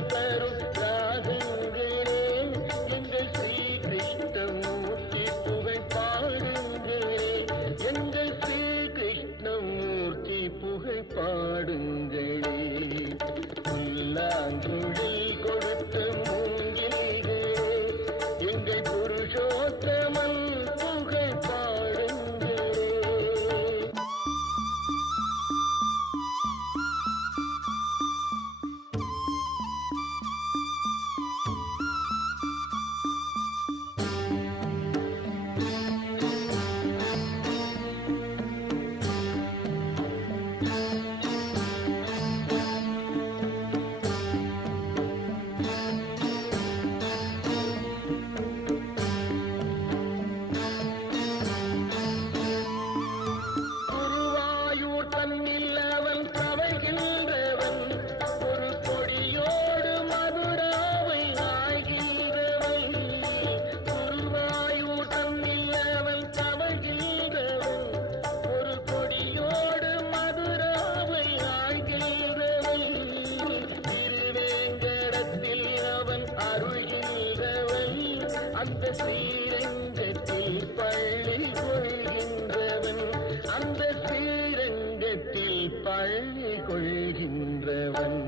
पर ஸ்ரீரங்கத்தில் பள்ளி கொள்கின்றவன் அந்த ஸ்ரீரங்கத்தில் பள்ளி கொள்கின்றவன்.